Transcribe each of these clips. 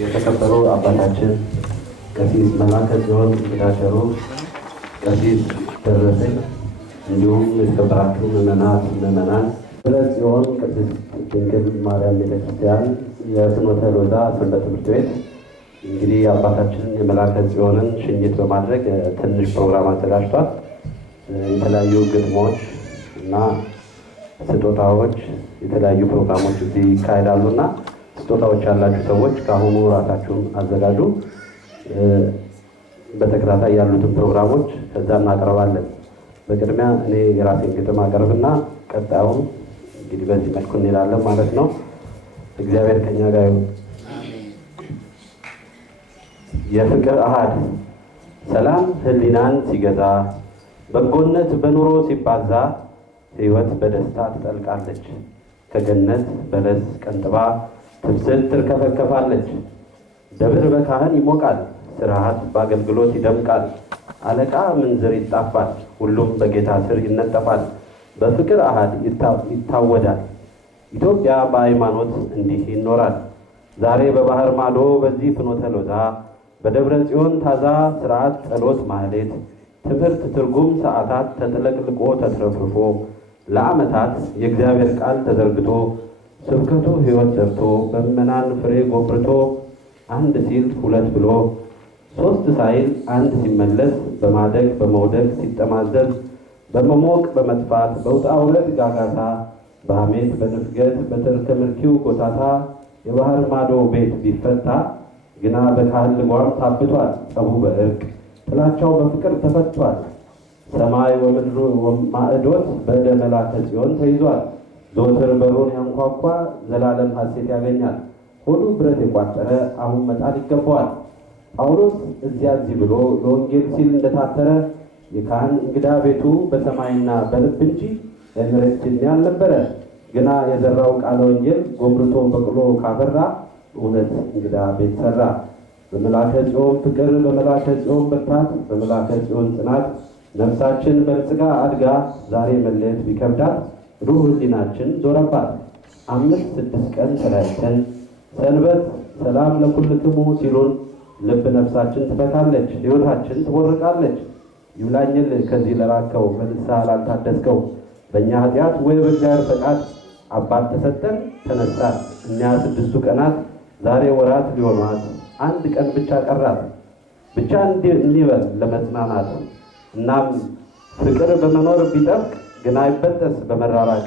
የተከበሩ አባታችን ቀሲስ መላከ ጽዮን ግዳቸሩ፣ ቀሲስ ደረሰኝ፣ እንዲሁም የተከበራችሁ ምዕመናን ደብረ ጽዮን ቅድስት ድንግል ማርያም ቤተክርስቲያን የፍኖተ ሎዛ ሰንበት ትምህርት ቤት እንግዲህ አባታችን የመላከ ጽዮንን ሽኝት በማድረግ ትንሽ ፕሮግራም አዘጋጅቷል። የተለያዩ ግጥሞች እና ስጦታዎች፣ የተለያዩ ፕሮግራሞች እዚህ ይካሄዳሉና ስጦታዎች ያላችሁ ሰዎች ከአሁኑ ራሳችሁን አዘጋጁ። በተከታታይ ያሉትን ፕሮግራሞች ከዛ እናቀርባለን። በቅድሚያ እኔ የራሴን ግጥም አቀርብና ቀጣዩን እንግዲህ በዚህ መልኩ እንሄዳለን ማለት ነው። እግዚአብሔር ከኛ ጋር ይሁን። የፍቅር አሃድ ሰላም ህሊናን ሲገዛ፣ በጎነት በኑሮ ሲባዛ፣ ህይወት በደስታ ትጠልቃለች። ከገነት በለስ ቀንጥባ ትብስል ትርከፈከፋለች። ደብር በካህን ይሞቃል፣ ስርዓት በአገልግሎት ይደምቃል። አለቃ ምንዝር ይጣፋል፣ ሁሉም በጌታ ስር ይነጠፋል። በፍቅር አሃድ ይታወዳል። ኢትዮጵያ በሃይማኖት እንዲህ ይኖራል። ዛሬ በባህር ማዶ በዚህ ፍኖተ ሎዛ በደብረ ጽዮን ታዛ ስርዓት ጸሎት ማህሌት ትምህርት ትርጉም ሰዓታት ተጥለቅልቆ ተትረፍርፎ ለዓመታት የእግዚአብሔር ቃል ተዘርግቶ ስብከቱ ሕይወት ዘርቶ በምዕመናን ፍሬ ጎብርቶ አንድ ሲል ሁለት ብሎ ሶስት ሳይል አንድ ሲመለስ በማደግ በመውደቅ ሲጠማዘዝ በመሞቅ በመጥፋት በውጣ ውረድ ጋጋታ በሐሜት በንፍገት በተርከ ምርኪው ጎታታ የባህር ማዶ ቤት ቢፈታ ግና በካህን ልጓም ታብቷል። ጠቡ በእርቅ ጥላቻው በፍቅር ተፈቷል። ሰማይ ወምድሩ ማዕዶት በእደ መላከ ጽዮን ተይዟል። ዘወትር በሩን ያንኳኳ ዘላለም ሐሴት ያገኛል። ሆዱ ብረት የቋጠረ አሁን መጣል ይገባዋል። ጳውሎስ እዚያ እዚህ ብሎ ለወንጌል ሲል እንደታተረ የካህን እንግዳ ቤቱ በሰማይና በልብ እንጂ ለምረት ያልነበረ ግና የዘራው ቃለ ወንጌል ጎምርቶ በቅሎ ካበራ እውነት እንግዳ ቤት ሰራ። በመላከ ጽዮን ፍቅር በመላከ ጽዮን ብርታት በመላከ ጽዮን ጽናት ነፍሳችን በልጽጋ አድጋ ዛሬ መለየት ቢከብዳት ሩህ ህሊናችን ዞረባት። 5-6 ቀን ተለያይተን ሰንበት ሰላም ለኩልክሙ ሲሉን ልብ ነፍሳችን ትፈታለች፣ ሕይወታችን ትቦርቃለች። ይብላኝል ከዚህ ለራከው በንስሐ ላልታደስከው በእኛ ኃጢአት ወይ በእግዚአብሔር ፈቃድ አባት ተሰጠን ተነሳን። እኛ 6ቱ ቀናት ዛሬ ወራት ሊሆኗት አንድ ቀን ብቻ ቀራት። ብቻ እንዲበል ለመጽናናት እናም ፍቅር በመኖር ቢጠብቅ ግን አይበጠስ በመራራቅ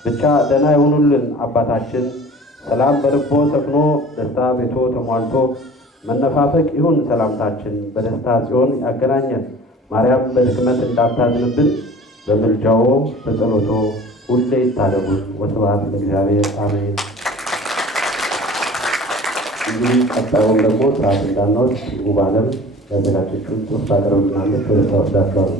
ብቻ ደህና ይሆኑልን አባታችን። ሰላም በልቦ ሰፍኖ ደስታ ቤቶ ተሟልቶ መነፋፈቅ ይሁን ሰላምታችን። በደስታ ጽዮን ያገናኘን ማርያም በድክመት እንዳታዝንብን በምልጃዎ በጸሎቶ ሁሌ ይታደጉን። ወስብሐት ለእግዚአብሔር አሜን። እንግዲህ ቀጣዩን ደግሞ ስርዓት እንዳናወጥ ውብ ዓለም ያዘጋጀችውን ጽሑፍ ታቀርብልናለች። ወደ ስራ ወስዳችኋለሁ።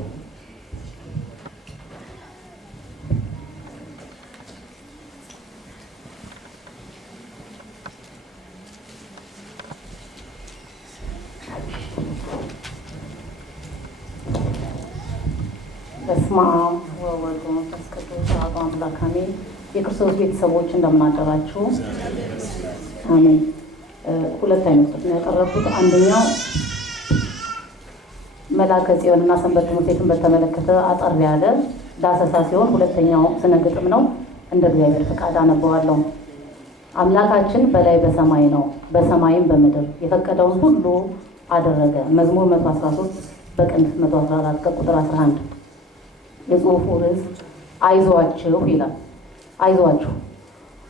በስመ አብ ወወልድ ወመንፈስ ቅዱስ አሐዱ አምላክ አሜን። የክርስቶስ ቤተሰቦች እንደምን አደራችሁ? አሜን። ሁለት አይነት ነው ያቀረብኩት። አንደኛው መላከ ጽዮን እና ሰንበት ትምህርት ቤትን በተመለከተ አጠር ያለ ዳሰሳ ሲሆን፣ ሁለተኛው ስነ ግጥም ነው። እንደ እግዚአብሔር ፈቃድ አነበዋለሁ። አምላካችን በላይ በሰማይ ነው፣ በሰማይም በምድር የፈቀደውን ሁሉ አደረገ። መዝሙር 113 በቅንፍ 114 ከቁጥር 11። የጽሑፉ ርዕስ አይዟችሁ ይላል። አይዟችሁ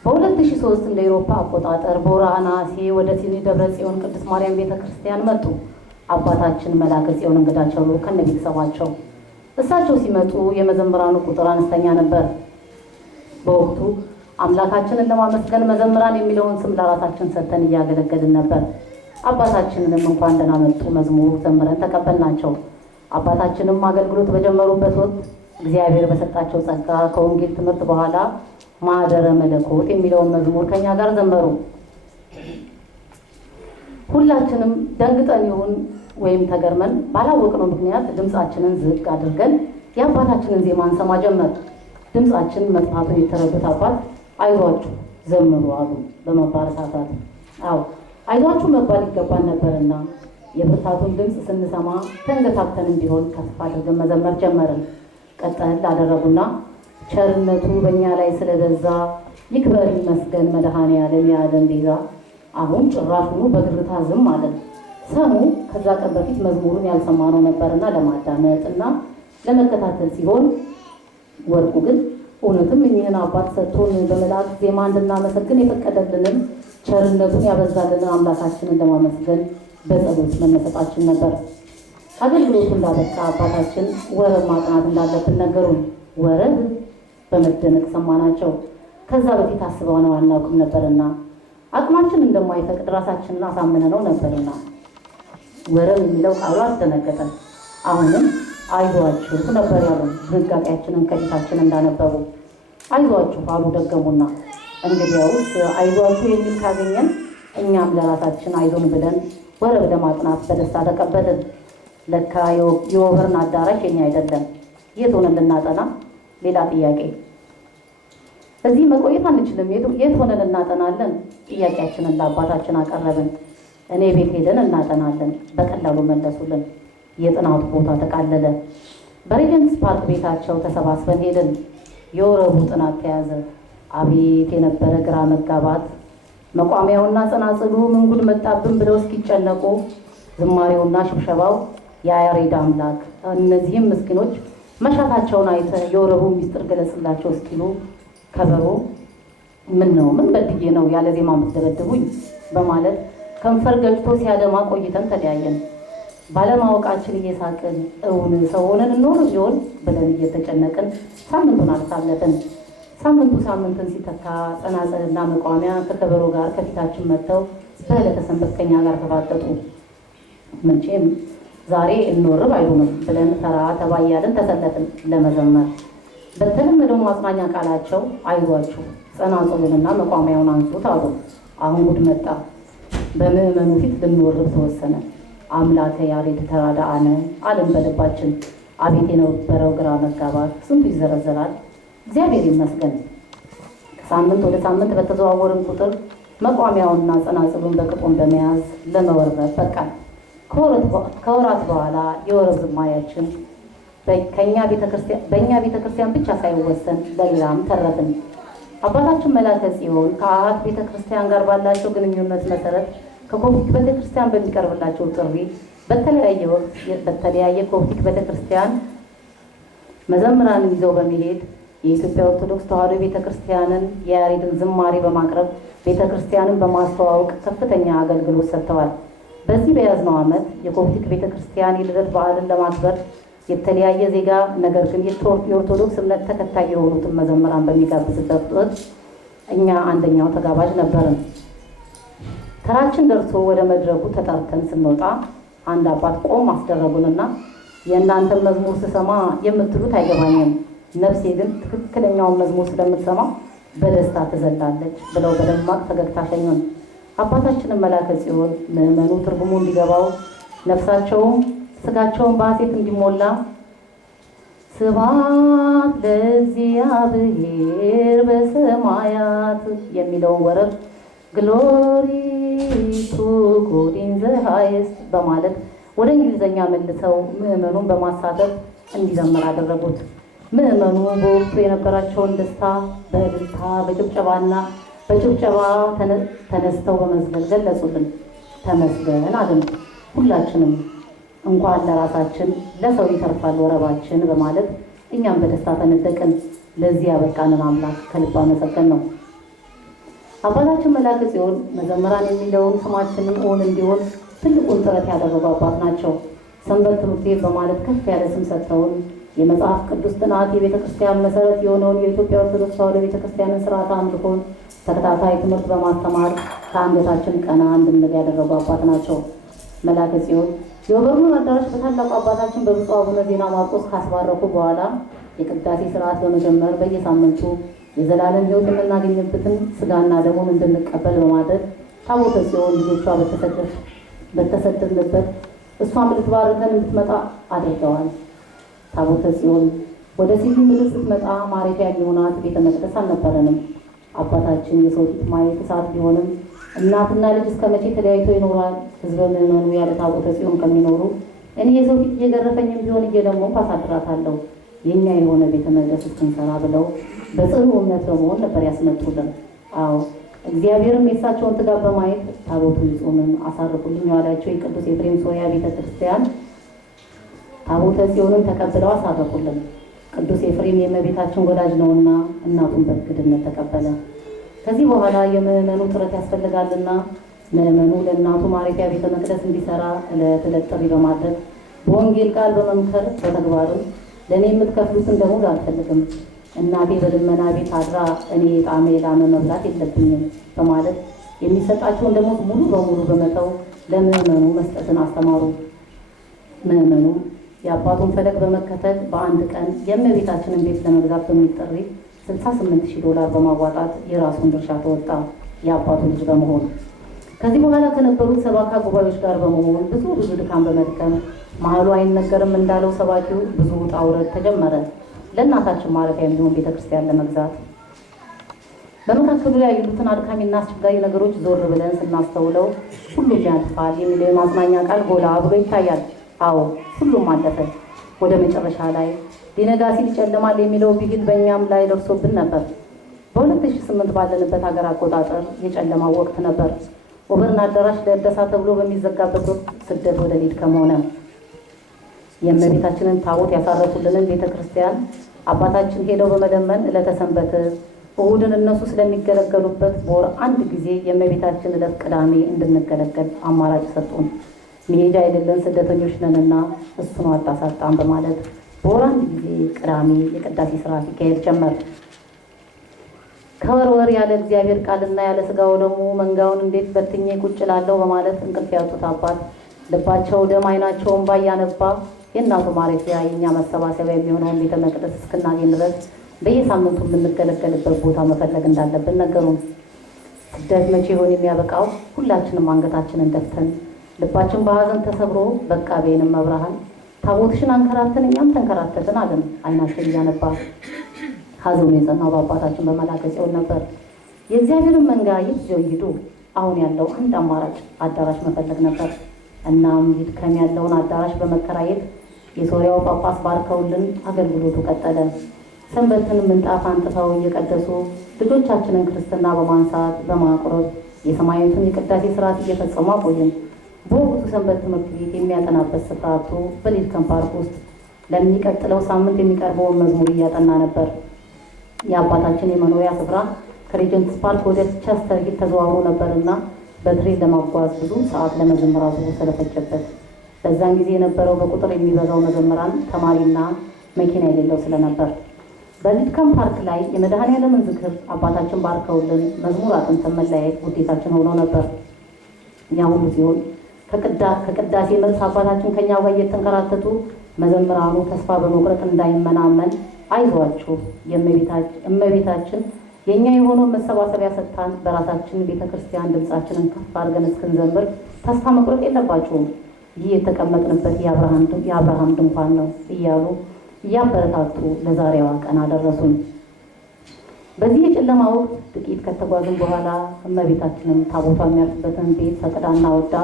በ2003 እንደ ኤሮፓ አቆጣጠር በወርሃ ነሐሴ ወደ ሲኒ ደብረ ጽዮን ቅድስት ማርያም ቤተክርስቲያን መጡ። አባታችን መላከ ጽዮን እንግዳቸው ከነ ቤተሰባቸው። እሳቸው ሲመጡ የመዘምራኑ ቁጥር አነስተኛ ነበር። በወቅቱ አምላካችንን ለማመስገን መዘምራን የሚለውን ስም ለራሳችን ሰጥተን እያገለገልን ነበር። አባታችንንም እንኳን ደህና መጡ መዝሙር ዘምረን ተቀበልናቸው። አባታችንም አገልግሎት በጀመሩበት ወቅት እግዚአብሔር በሰጣቸው ጸጋ ከወንጌል ትምህርት በኋላ ማኅደረ መለኮት የሚለውን መዝሙር ከኛ ጋር ዘመሩ። ሁላችንም ደንግጠን ይሁን ወይም ተገርመን ባላወቅነው ምክንያት ድምፃችንን ዝቅ አድርገን የአባታችንን ዜማ እንሰማ ጀመር። ድምፃችን መጥፋቱን የተረዱት አባት አይዟችሁ ዘምሩ አሉ በመባረታታት። አዎ አይዟችሁ መባል ይገባን ነበርና የብርታቱን ድምፅ ስንሰማ ተንገታተንም ቢሆን ከፍ አድርገን መዘመር ጀመርን። ቀጠል አደረጉና ቸርነቱ በእኛ ላይ ስለበዛ ይክበር ይመስገን መድኃኔዓለም የዓለም ቤዛ። አሁን ጭራሹኑ በግርታ ዝም አለን። ሰሙ ከዛ ቀን በፊት መዝሙሩን ያልሰማነው ነበርና ለማዳመጥ እና ለመከታተል ሲሆን ወርቁ ግን እውነትም እኚህን አባት ሰጥቶን በመላእክት ዜማ እንድናመሰግን የፈቀደልንን ቸርነቱን ያበዛልንን አምላካችንን ለማመስገን በጸሎት መነሰጣችን ነበር። አገልግሎቱ እንዳበቃ አባታችን ወረብ ማጥናት እንዳለብን ነገሩን። ወረብ በመደነቅ ሰማናቸው። ከዛ በፊት አስበነው አናውቅም ነበርና አቅማችን እንደማይፈቅድ ራሳችንን አሳምነነው ነበርና ወረብ የሚለው ቃሉ አስደነገጠን። አሁንም አይዟችሁ ነበር ያሉን። ድንጋጤያችንን ከፊታችን እንዳነበቡ አይዟችሁ አሉ ደገሙና፣ እንግዲያውስ አይዟችሁ የሚል ካገኘን እኛም ለራሳችን አይዞን ብለን ወረብ ለማጥናት በደስታ ተቀበልን። ለካ የወበርን አዳራሽ የኛ አይደለም። የት ሆነን ልናጠና? ሌላ ጥያቄ። እዚህ መቆየት አንችልም፣ የት ሆነን እናጠናለን? ጥያቄያችንን ለአባታችን አቀረብን። እኔ ቤት ሄደን እናጠናለን፣ በቀላሉ መለሱልን። የጥናቱ ቦታ ተቃለለ። በሬጀንስ ፓርክ ቤታቸው ተሰባስበን ሄድን። የወረቡ ጥናት ተያዘ። አቤት የነበረ ግራ መጋባት! መቋሚያውና ጸናጽሉ ምን ጉድ መጣብን ብለው እስኪጨነቁ ዝማሬውና ሽብሸባው የያሬድ አምላክ እነዚህም ምስኪኖች መሻታቸውን አይተ የወረቡ ሚስጥር ገለጽላቸው እስኪሉ ከበሮ ምን ነው ምን በድዬ ነው ያለ ዜማ የምትደበድቡኝ በማለት ከንፈር ገጭቶ ሲያደማ ቆይተን ተለያየን። ባለማወቃችን እየሳቅን እውን ሰው ሆነን እንኖር ሊሆን ብለን እየተጨነቅን ሳምንቱን አልሳለፍን። ሳምንቱ ሳምንትን ሲተካ ጸናጽልና መቋሚያ ከከበሮ ጋር ከፊታችን መጥተው በዕለተ ሰንበት ከኛ ጋር ተፋጠጡ። መቼም ዛሬ እንወርብ አይሉንም ብለን ተራ ተባ እያልን ተሰለፍን ለመዘመር። በተለመደው ማጽናኛ ቃላቸው አይዟችሁ ጸናጽሉንና መቋሚያውን አንሱት አሉ። አሁን ጉድ መጣ። በምዕመኑ ፊት ልንወርብ ተወሰነ። አምላከ ያሬድ ተራዳአነ አለን በልባችን። አቤት የነበረው ግራ መጋባት! ስንቱ ይዘረዘራል። እግዚአብሔር ይመስገን። ከሳምንት ወደ ሳምንት በተዘዋወርን ቁጥር መቋሚያውንና ጸናጽሉን በቅጦን በመያዝ ለመወረብ በቃል። ከወራት በኋላ የወረብ ዝማሬያችን በእኛ ቤተክርስቲያን ብቻ ሳይወሰን ለሌላም ተረፍን። አባታችን መላከ ጽዮን ከአሃት ቤተክርስቲያን ጋር ባላቸው ግንኙነት መሰረት ከኮፕቲክ ቤተክርስቲያን በሚቀርብላቸው ጥሪ በተለያየ ኮፕቲክ ቤተክርስቲያን መዘምራንን ይዘው በመሄድ የኢትዮጵያ ኦርቶዶክስ ተዋሕዶ ቤተክርስቲያንን የያሬድን ዝማሬ በማቅረብ ቤተክርስቲያንን በማስተዋወቅ ከፍተኛ አገልግሎት ሰጥተዋል። በዚህ በያዝነው ዓመት የኮፕቲክ ቤተክርስቲያን የልደት በዓልን ለማክበር የተለያየ ዜጋ ነገር ግን የኦርቶዶክስ እምነት ተከታይ የሆኑትን መዘምራን በሚጋብዝበት ወቅት እኛ አንደኛው ተጋባዥ ነበርን። ተራችን ደርሶ ወደ መድረኩ ተጠርተን ስንወጣ አንድ አባት ቆም አስደረጉንና የእናንተን መዝሙር ስሰማ የምትሉት አይገባኝም፣ ነፍሴ ግን ትክክለኛውን መዝሙር ስለምትሰማ በደስታ ትዘላለች ብለው በደማቅ ፈገግታ ሸኙን። አባታችንን መላከ ጽዮን ምዕመኑ ትርጉሙ እንዲገባው ነፍሳቸውም ስጋቸውን በሐሴት እንዲሞላ ስብሐት ለእግዚአብሔር በሰማያት የሚለውን ወረብ ግሎሪ ቱ ጎድ ኢን ዘ ሃይስት በማለት ወደ እንግሊዝኛ መልሰው ምዕመኑን በማሳተፍ እንዲዘምር አደረጉት። ምዕመኑ በወቅቱ የነበራቸውን ደስታ በእልልታ በጭብጨባ ተነስተው በመዝለል ገለጹልን። ተመስገን አለን። ሁላችንም እንኳን ለራሳችን ለሰው ይተርፋል ወረባችን በማለት እኛም በደስታ ፈነደቅን። ለዚህ ያበቃንን አምላክ ከልብ አመሰገን ነው። አባታችን መላከ ጽዮን መዘምራን የሚለውን ስማችንን እውን እንዲሆን ትልቁን ጥረት ያደረጉ አባት ናቸው። ሰንበት ትምህርት ቤት በማለት ከፍ ያለ ስም ሰጥተውን የመጽሐፍ ቅዱስ ጥናት የቤተክርስቲያን መሰረት የሆነውን የኢትዮጵያ ኦርቶዶክስ ተዋሕዶ ቤተክርስቲያንን ስርዓተ አምልኮን ተከታታይ ትምህርት በማስተማር ከአንገታችን ቀና እንድንል ያደረጉ አባት ናቸው። መላከ ጽዮን የወበሩን አዳራሽ በታላቁ አባታችን በብፁዕ አቡነ ዜና ማርቆስ ካስባረኩ በኋላ የቅዳሴ ስርዓት በመጀመር በየሳምንቱ የዘላለም ሕይወት የምናገኝበትን ስጋና ደሙን እንድንቀበል በማድረግ ታቦተ ጽዮን ልጆቿ በተሰደድንበት እሷም ልትባርከን እንድትመጣ አድርገዋል። ታቦተ ጽዮን ወደ ሲቪ ምድር ስትመጣ ማረፊያ የሚሆናት ቤተ መቅደስ አልነበረንም። አባታችን የሰው ፊት ማየት እሳት ቢሆንም እናትና ልጅ እስከ መቼ ተለያይቶ ይኖራል? ህዝበ ምዕመኑ ያለ ታቦተ ጽዮን ከሚኖሩ እኔ የሰው ፊት እየገረፈኝም ቢሆን እየደሞ አሳድራታለሁ የኛ የሆነ ቤተ መቅደስ እስክንሰራ ብለው በጽኑ እምነት በመሆን ነበር ያስመጡልን። አዎ እግዚአብሔርም የእሳቸውን ትጋት በማየት ታቦቱ ይጾምን አሳርፉልኝ ያላቸው የቅዱስ ኤፍሬም ሶርያ ቤተክርስቲያን ታቦተ ጽዮንን ተቀብለው አሳረፉልን። ቅዱስ ኤፍሬም የእመቤታችን ወዳጅ ነውና እናቱን በእንግድነት ተቀበለ። ከዚህ በኋላ የምዕመኑ ጥረት ያስፈልጋልና ምዕመኑ ለእናቱ ማረፊያ ቤተ መቅደስ እንዲሰራ ዕለት ዕለት ጥሪ በማድረግ በወንጌል ቃል በመምከር በተግባርም ለእኔ የምትከፍሉትን ደሞዝ አልፈልግም፣ እናቴ በልመና ቤት አድራ እኔ ጣዕመ የላመ መብላት የለብኝም በማለት የሚሰጣቸውን ደሞዝ ሙሉ በሙሉ በመተው ለምዕመኑ መስጠትን አስተማሩ። ምዕመኑ የአባቱን ፈለግ በመከተል በአንድ ቀን የእመቤታችንን ቤት ለመግዛት በሚል ጥሪ $68,000 በማዋጣት የራሱን ድርሻ ተወጣ፣ የአባቱ ልጅ በመሆን። ከዚህ በኋላ ከነበሩት ሰባካ ጉባኤዎች ጋር በመሆን ብዙ ድካም በመድከም መሀሉ አይነገርም እንዳለው ሰባኪው ብዙ ውጣ ውረድ ተጀመረ፣ ለእናታችን ማረፊያ የሚሆን ቤተክርስቲያን ለመግዛት። በመካከሉ ላይ ያሉትን አድካሚና አስቸጋሪ ነገሮች ዞር ብለን ስናስተውለው ሁሉም ያልፋል የሚለው የማጽናኛ ቃል ጎላ ብሎ ይታያል። አዎ ሁሉም አለፈ። ወደ መጨረሻ ላይ ሊነጋ ሲል ይጨልማል የሚለው ብሂል በእኛም ላይ ደርሶብን ነበር። በ2008 ባለንበት ሀገር አቆጣጠር የጨለማው ወቅት ነበር። ኦበርን አዳራሽ ለእደሳ ተብሎ በሚዘጋበት ወቅት ስደት ወደ ሊድከም ሆነ። የእመቤታችንን ታቦት ያሳረፉልንን ቤተክርስቲያን አባታችን ሄደው በመለመን ዕለተ ሰንበት እሑድን እነሱ ስለሚገለገሉበት በወር አንድ ጊዜ የእመቤታችን ዕለት ቅዳሜ እንድንገለገል አማራጭ ሰጡን። መሄጃ የሌለን ስደተኞች ነንና እሱን አታሳጣን በማለት በወር አንድ ጊዜ ቅዳሜ የቅዳሴ ስርዓት ይካሄድ ጀመር። ከወር ያለ እግዚአብሔር ቃልና ያለ ስጋው ደግሞ መንጋውን እንዴት በትኜ ቁጭ ላለሁ በማለት እንቅልፍ ያጡት አባት ልባቸው ደም አይናቸውን ባያነባ የእናቱ ማረፊያ የእኛ መሰባሰቢያ የሚሆነውን ቤተ መቅደስ እስክናገኝ ድረስ በየሳምንቱ የምንገለገልበት ቦታ መፈለግ እንዳለብን ነገሩን። ስደት መቼ ይሆን የሚያበቃው? ሁላችንም አንገታችንን ደፍተን ልባችን በሀዘን ተሰብሮ በቃ ቤንም መብርሃን ታቦትሽን አንከራተን እኛም ተንከራተትን አለን አይናችን እያነባ። ሀዘኑ የጸናው በአባታችን በመላከ ጽዮን ነበር። የእግዚአብሔርን መንጋ ይዘው ይሂዱ። አሁን ያለው አንድ አማራጭ አዳራሽ መፈለግ ነበር። እናም ይድከም ያለውን አዳራሽ በመከራየት የሶሪያው ጳጳስ ባርከውልን አገልግሎቱ ቀጠለ። ሰንበትን ምንጣፍ አንጥፈው እየቀደሱ ልጆቻችንን ክርስትና በማንሳት በማቁረብ የሰማያዊቱን የቅዳሴ ስርዓት እየፈጸሙ አቆየን። በወቅቱ ሰንበት ትምህርት ቤት የሚያጠናበት ስፍራ አጥቶ በሊድከም ፓርክ ውስጥ ለሚቀጥለው ሳምንት የሚቀርበውን መዝሙር እያጠና ነበር። የአባታችን የመኖሪያ ስፍራ ከሬጀንትስ ፓርክ ወደ ቸስተር ሂል ተዘዋውሮ ነበርና በትሬን ለማጓዝ ብዙ ሰዓት ለመዘምራቱ ስለፈጀበት በዛን ጊዜ የነበረው በቁጥር የሚበዛው መዘምራን ተማሪና መኪና የሌለው ስለነበር በሊድከም ፓርክ ላይ የመድኃኔዓለምን ዝክር አባታችን ባርከውልን መዝሙር አጥንተን መለያየት ውዴታችን ሆኖ ነበር። ያ ሁሉ ሲሆን ከቅዳሴ መልስ አባታችን ከኛ ጋር እየተንከራተቱ መዘምራኑ ተስፋ በመቁረጥ እንዳይመናመን አይዟችሁ እመቤታችን የኛ የሆነው መሰባሰቢያ ሰጥታን በራሳችን ቤተክርስቲያን ድምጻችንን ከፍ አድርገን እስክንዘምር ተስፋ መቁረጥ የለባችሁም፣ ይህ የተቀመጥንበት የአብርሃም ድንኳን ነው እያሉ እያበረታቱ ለዛሬዋ ቀን አደረሱን። በዚህ የጨለማ ወቅት ጥቂት ከተጓዝን በኋላ እመቤታችንም ታቦቷ የሚያርፍበትን ቤት ፈቅዳና ወዳ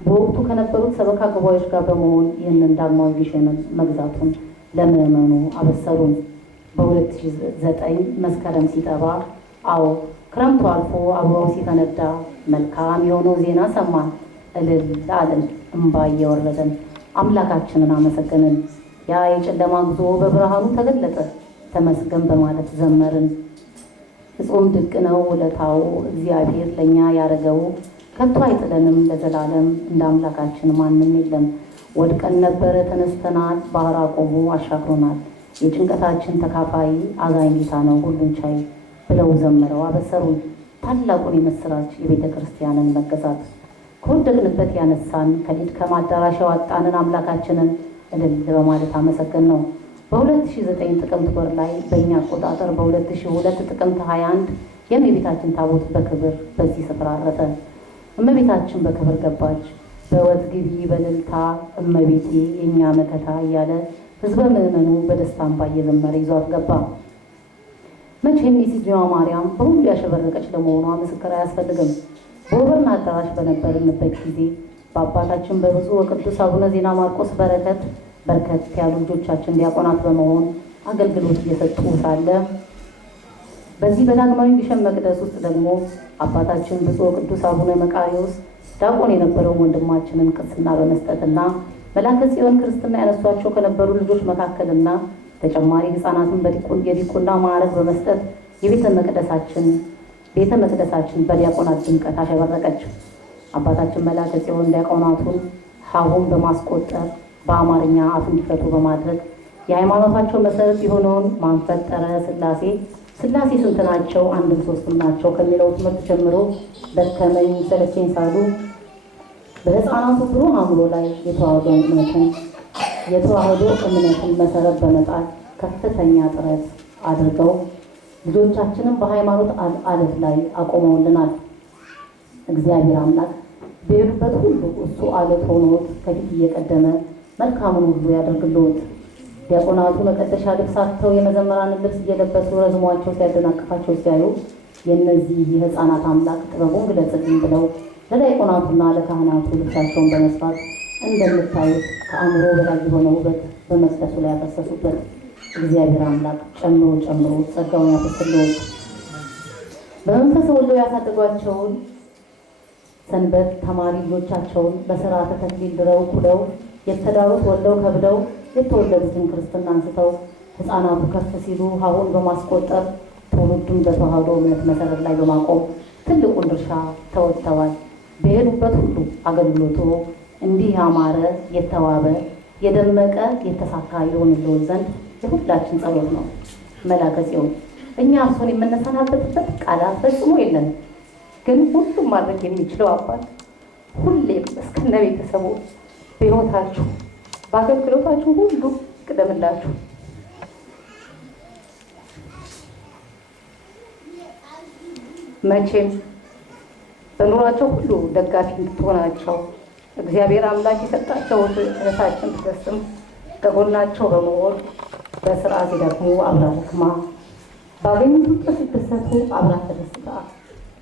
በወቅቱ ከነበሩት ሰበካ ጉባኤዎች ጋር በመሆን ይህንን ዳግማዊ ግሸንን መግዛቱን ለምዕመኑ አበሰሩን። በ2009 መስከረም ሲጠባ፣ አዎ ክረምቱ አልፎ አበባው ሲፈነዳ መልካም የሆነው ዜና ሰማን። እልል አልን፣ እምባ እየወረደን አምላካችንን አመሰገንን። ያ የጨለማ ጉዞ በብርሃኑ ተገለጠ፣ ተመስገን በማለት ዘመርን። ፍጹም ድንቅ ነው ውለታው እግዚአብሔር ለእኛ ያደረገው፣ ከቶ አይጥለንም ለዘላለም እንደ አምላካችን ማንም የለም። ወድቀን ነበረ ተነስተናል፣ ባህር አቆሙ አሻግሮናል፣ የጭንቀታችን ተካፋይ አዛኝ ጌታ ነው ሁሉን ቻይ ብለው ዘምረው አበሰሩን ታላቁን የምስራች የቤተ ክርስቲያንን መገዛት። ከወደቅንበት ያነሳን ከሊድከም አዳራሽ ያወጣንን አምላካችንን እልል በማለት አመሰገን ነው። በ2009 ጥቅምት ወር ላይ በእኛ አቆጣጠር በ2002 ጥቅምት 21 የእመቤታችን ታቦት በክብር በዚህ ስፍራ አረፈ። እመቤታችን በክብር ገባች። በወት ግቢ በእልልታ እመቤቴ የእኛ መከታ እያለ ህዝበ ምዕመኑ በደስታ እንባ እየዘመረ ይዟት ገባ። መቼም የሲጂዋ ማርያም በሁሉ ያሸበረቀች ለመሆኗ ምስክር አያስፈልግም። በወበልና አዳራሽ በነበርንበት ጊዜ በአባታችን በብፁዕ ወቅዱስ አቡነ ዜና ማርቆስ በርከት ያሉ ልጆቻችን ዲያቆናት በመሆን አገልግሎት እየሰጡ ሳለ በዚህ በዳግማዊ ግሸን መቅደስ ውስጥ ደግሞ አባታችን ብፁዕ ወቅዱስ አቡነ መቃርዮስ ዲያቆን የነበረውን ወንድማችንን ቅስና በመስጠትና መላከ ጽዮን ክርስትና ያነሷቸው ከነበሩ ልጆች መካከልና ተጨማሪ ሕፃናትን የዲቁና ማዕረግ በመስጠት ቤተ መቅደሳችን በዲያቆናት ድምቀት አሸበረቀች። አባታችን መላከ ጽዮን ዲያቆናቱን ሀሁን በማስቆጠር በአማርኛ አፍ እንዲፈቱ በማድረግ የሃይማኖታቸው መሰረት የሆነውን ማን ፈጠረ ሥላሴ ስንት ናቸው? አንድም ሶስትም ናቸው ከሚለው ትምህርት ጀምሮ ደከመኝ ሰለቸኝ ሳሉ በሕፃናቱ ብሩህ አእምሮ ላይ የተዋህዶ እምነትን መሰረት በመጣል ከፍተኛ ጥረት አድርገው ልጆቻችንን በሃይማኖት አለት ላይ አቆመውልናል። እግዚአብሔር አምላክ በሄዱበት ሁሉ እሱ አለት ሆኖት ከፊት እየቀደመ መልካሙን ሁሉ ያደርግልዎት። ዲያቆናቱ መቀደሻ ልብስ አጥተው የመዘመራንን ልብስ እየለበሱ ረዝሟቸው ሲያደናቅፋቸው ሲያዩ የእነዚህ የሕፃናት አምላክ ጥበቡን ግለጽልኝ ብለው ለዲያቆናቱና ለካህናቱ ልብሳቸውን በመስፋት እንደምታዩት ከአእምሮ በላይ የሆነ ውበት በመቅደሱ ላይ ያፈሰሱበት። እግዚአብሔር አምላክ ጨምሮ ጸጋውን ያፈስልዎት። በመንፈስ ወልደው ያሳደጓቸውን ሰንበት ተማሪ ልጆቻቸውን በስርዓተ ተክሊል ድረው ኩለው የተዳሩት ወልደው ከብደው የተወለዱትን ክርስትና አንስተው ሕፃናቱ ከፍ ሲሉ ሀሁን በማስቆጠር ትውልዱን በተዋህዶ እምነት መሰረት ላይ በማቆም ትልቁን ድርሻ ተወጥተዋል። በሄዱበት ሁሉ አገልግሎቱ እንዲህ ያማረ የተዋበ የደመቀ የተሳካ ይሆንልዎት ዘንድ የሁላችን ጸሎት ነው። መላከ ጽዮን እኛ እርሶን የምንሰናበትበት ቃላት ፈጽሞ የለን፣ ግን ሁሉም ማድረግ የሚችለው አባት ሁሌም እስከነ ቤተሰቡ በሕይወታችሁ በአገልግሎታችሁ ሁሉ ቅደምላችሁ። መቼም በኑሯቸው ሁሉ ደጋፊ እንድትሆናቸው እግዚአብሔር አምላክ የሰጣቸው እህታችን ትደስም ከጎናቸው በመሆን በስራ ሲደክሙ አብራ ደክማ ባገኙት ሲደሰቱ አብራ ተደስታ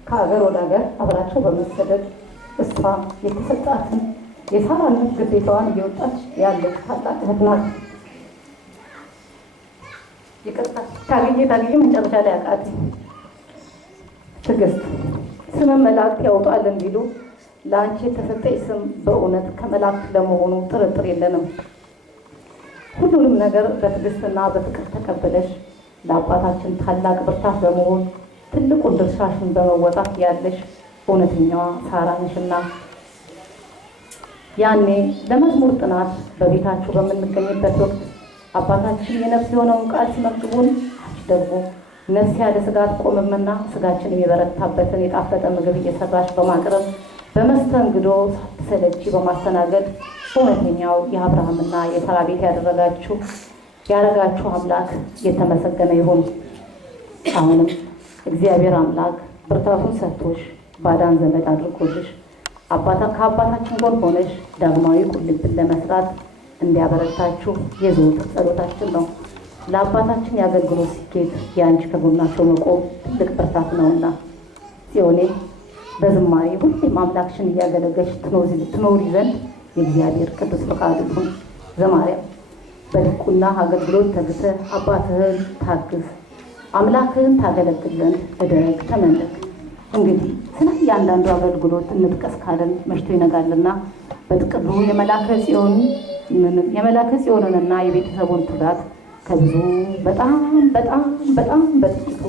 ከሀገር ወደ ሀገር አብራቸው በመሰደድ እሷ የተሰጣትን የሳራነት ግዴታዋን እየወጣች ያለች ታላቅ እህት ናት። ይቅርታ ታግዬ መጨረሻ ላይ አቃተኝ። ትዕግስት ስመ መላእክት ያውጣል እንዲሉ ለአንቺ የተሰጠኝ ስም በእውነት ከመላእክት ለመሆኑ ጥርጥር የለንም። ሁሉንም ነገር በትዕግስትና በፍቅር ተቀበለሽ ለአባታችን ታላቅ ብርታት በመሆን ትልቁን ድርሻሽን በመወጣት ያለሽ እውነተኛዋ ሳራ ነሽና ያኔ ለመዝሙር ጥናት በቤታችሁ በምንገኝበት ወቅት አባታችን የነፍስ የሆነውን ቃል ሲመግቡን አንቺ ደግሞ ነፍስ ያለ ስጋ አትቆምምና ስጋችን የሚበረታበትን የጣፈጠ ምግብ እየሰራች በማቅረብ በመስተንግዶ ሳትሰለቺ በማስተናገድ እውነተኛው የአብርሃምና የሳራ ቤት ያደረጋችሁ አምላክ የተመሰገነ ይሁን። አሁንም እግዚአብሔር አምላክ ብርታቱን ሰጥቶሽ ባዳን ዘመድ አድርጎልሽ ከአባታችን ጎን ሆነሽ ዳግማዊ ቁልቢን ለመስራት እንዲያበረታችሁ የዘወትር ጸሎታችን ነው። ለአባታችን የአገልግሎት ስኬት የአንቺ ከጎናቸው መቆም ትልቅ ብርታት ነውና ጽዮኔ በዝማሬ ሁሌም አምላክሽን እያገለገልሽ ትኖሪ ዘንድ የእግዚአብሔር ቅዱስ ፈቃዱ ይሁን። ዘማርያም በዲቁና አገልግሎት ተግተህ አባትህን ታግዝ፣ አምላክህን ታገለግል ዘንድ እደግ ተመንደግ። እንግዲህ ስለ እያንዳንዱ አገልግሎት እንጥቀስ ካለን መሽቶ ይነጋልና በጥቅሉ የመላከ ጽዮንንና የቤተሰቡን ትጋት ከብዙ በጣም በጥቂቱ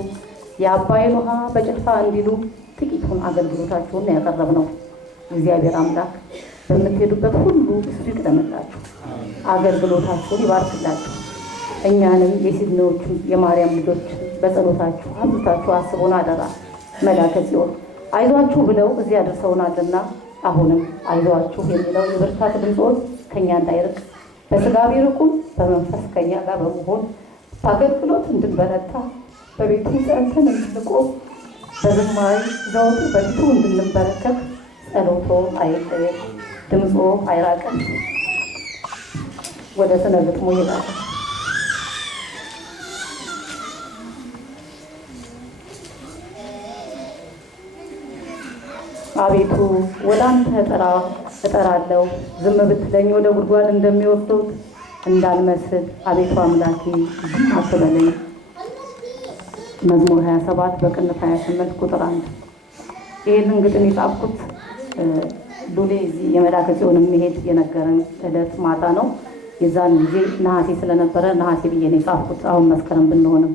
የአባይን ውሃ በጭልፋ እንዲሉ ጥቂቱን አገልግሎታችሁን ያቀረብነው። እግዚአብሔር አምላክ በምትሄዱበት ሁሉ እሱ ይቅደምላችሁ፣ አገልግሎታችሁን ይባርክላችሁ። እኛንም የሲድኔዎቹ የማርያም ልጆች በጸሎታችሁ አብዝታችሁ አስቡን አደራ። መላከ ጽዮን አይዟችሁ ብለው እዚህ አድርሰውናልና አሁንም አይዟችሁ የሚለው የብርታት ድምፆት ከኛ እንዳይርቅ በስጋ ቢርቁም በመንፈስ ከኛ ጋር በመሆን በአገልግሎት እንድንበረታ በቤቱ ጸንተን እንድንቆም በዝማሬ ዘወትር በፊቱ እንድንበረከት ጸሎቶ አይለየን፣ ድምፆ አይራቀን። ወደ ስነ ግጥሙ ይላል። አቤቱ ወደ አንተ እጠራለሁ፣ ዝም ብትለኝ ወደ ጉድጓድ እንደሚወርዱት እንዳልመስል አቤቱ አምላኬ ዝም አትበለኝ። መዝሙር 27 በቅንፍ 28 ቁጥር 1። ይህንን ግጥም የጻፍኩት ሉሌ እዚህ የመላከ ጽዮን የሚሄድ የነገረን ዕለት ማታ ነው። የዛን ጊዜ ነሐሴ ስለነበረ ነሐሴ ብዬ ነው የጻፍኩት። አሁን መስከረም ብንሆንም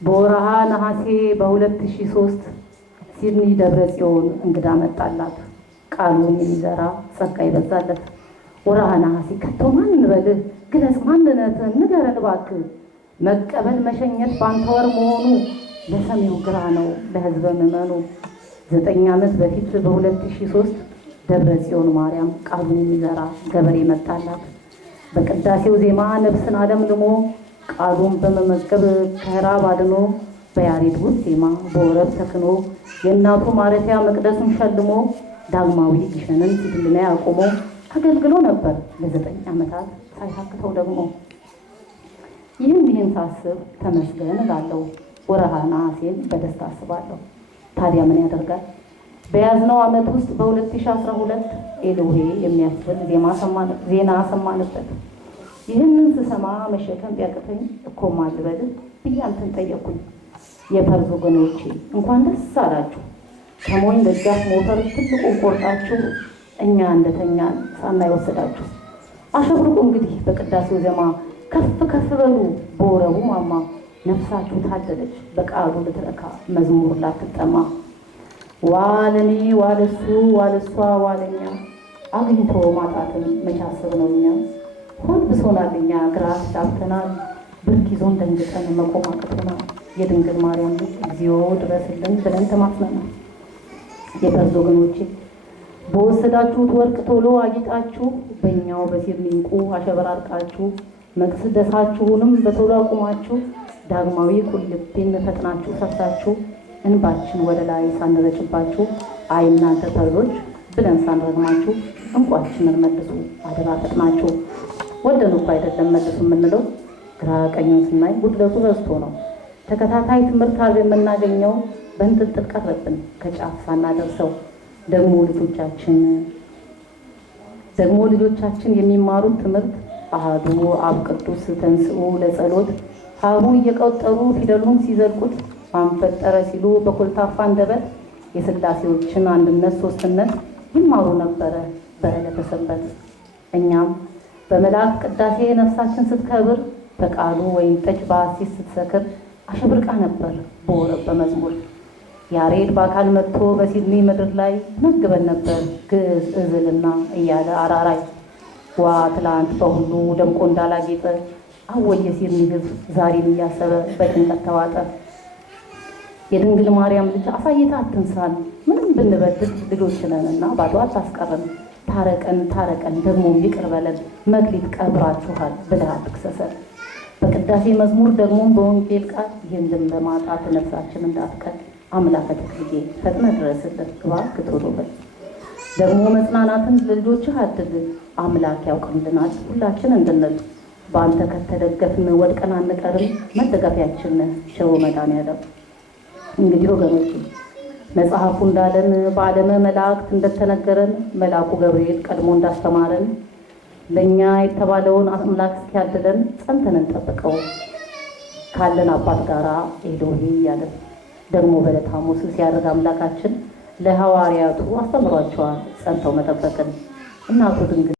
በወርሃ ነሐሴ በ2003 ሲድኒ ደብረ ጽዮን እንግዳ መጣላት። ቃሉን የሚዘራ ጸጋ ይበዛለት። ወርሃ ነሐሴ ከቶ ማን እንበልህ? ግለጽ ማንነትህን ንገረን እባክህ። መቀበል መሸኘት ባንተ ወር መሆኑ ለሰሚው ግራ ነው ለሕዝበ ምዕመኑ። 9 ዓመት በፊት በ2003 ደብረ ጽዮን ማርያም ቃሉን የሚዘራ ገበሬ መጣላት። በቅዳሴው ዜማ ነፍስን አለምልሞ ቃሉን በመመገብ ከራብ አድኖ በያሬድ ውስጥ ዜማ በወረብ ተክኖ የእናቱ ማረፊያ መቅደሱን ሸልሞ ዳግማዊ ግሸንን ሲድልና አቁሞ አገልግሎ ነበር ለ9 ዓመታት ሳይታክተው ደግሞ። ይህን ሳስብ ተመስገን እላለሁ። ወርሃ ነሐሴን በደስታ አስባለሁ። ታዲያ ምን ያደርጋል? በያዝነው ዓመት ውስጥ በ2012 ኤሎሄ የሚያስብል ዜና ሰማንበት። ይህንን ስሰማ መሸከም ቢያቅተኝ እኮማ ልበልህ ብዬ አንተን ጠየቅኩኝ። የፐርዝ ወገኖቼ እንኳን ደስ አላችሁ። ከሞኝ ደጃፍ ሞተር ትልቁን ቆርጣችሁ እኛ እንደተኛን ሳናይ ወሰዳችሁ። አሸብርቁ እንግዲህ በቅዳሴው ዜማ ከፍ ከፍ በሉ በወረቡ ማማ። ነፍሳችሁ ታደለች በቃሉ ልትረካ መዝሙር ላትጠማ። ዋለኔ ዋለሱ ዋለሷ ዋለኛ አግኝቶ ማጣትን መቻሰብ ነው እኛ። ሆድ ብሶናል እኛ ግራ ዳብተናል። ብርክ ይዞን ደንግጠን መቆም አቅቶናል። የድንግል ማርያም ልጅ እግዚኦ ድረስልን ብለን ተማጽነናል። የፐርዝ ወገኖቼ በወሰዳችሁት ወርቅ ቶሎ አጊጣችሁ በእኛው በሲድኒ ዕንቁ አሸበራርቃችሁ መቅደሳችሁንም በቶሎ አቁማችሁ ዳግማዊ ቁልቢን ፈጥናችሁ ሰፍታችሁ እንባችን ወደ ላይ ሳንረጭባችሁ አይ እናንተ ፐርዞች ብለን ሳንረግማችሁ እንቋችንን መልሱ አደራ ፈጥናችሁ። ወደን እኮ አይደለም መልሱ የምንለው ግራ ቀኙን ስናይ ጉድለቱ በዝቶ ነው። ተከታታይ ትምህርት የምናገኘው በእንጥልጥል ቀረብን ከጫፍ ሳናደርሰው። ደግሞ ልጆቻችን የሚማሩት ትምህርት አሃዱ አብ ቅዱስ ተንስኡ ለጸሎት ሀቡ እየቆጠሩ ፊደሉን ሲዘልቁት ማንፈጠረ ሲሉ በኮልታፋ አንደበት የሥላሴዎችን አንድነት ሶስትነት ይማሩ ነበረ በዕለተ ሰንበት። እኛም በመልአክ ቅዳሴ ነፍሳችን ስትከብር በቃሉ ወይን ጠጅ በሐሴት ስትሰክር አሸብርቃ ነበር በወረብ በመዝሙር። ያሬድ በአካል መጥቶ በሲድኒ ምድር ላይ መግበን ነበር ግዕዝ እዝልና እያለ አራራይ። ዋ ትላንት በሁሉ ደምቆ እንዳላጌጠ አወየ ሲድኒ ሕዝብ ዛሬን እያሰበ በጭንቀት ተዋጠ። የድንግል ማርያም ልጅ አሳይታ አትንሳን፣ ምንም ብንበድል ልጆች ነንና ባዶ አታስቀረን። ታረቀን ደግሞ ይቅር በለን፣ መክሊት ቀብራችኋል ብለህ አትክሰሰን። በቅዳሴ መዝሙር ደግሞ በወንጌል ቃል ይህንን ለማጣት ነፍሳችን እንዳትቀር አምላከ ተክልዬ ፈጥነ ድረስልን እባክህ ቶሎ በል። ደግሞ መጽናናትን ለልጆችህ አድል፣ አምላክ ያውቅልናል ሁላችን እንድንል። በአንተ ከተደገፍን ወድቀን አንቀርም፣ መደገፊያችን ሸው መድኃኔዓለም። እንግዲህ ወገኖች መጽሐፉ እንዳለን በዓለመ መላእክት እንደተነገረን መልአኩ ገብርኤል ቀድሞ እንዳስተማረን ለእኛ የተባለውን አምላክ እስኪያድለን ጸንተን እንጠብቀው። ካለን አባት ጋራ ኤሎሄ እያለን ደግሞ በዕለተ ሐሙስ ሲያደርግ አምላካችን ለሐዋርያቱ አስተምሯቸዋል ጸንተው መጠበቅን። እናቱ ድንግል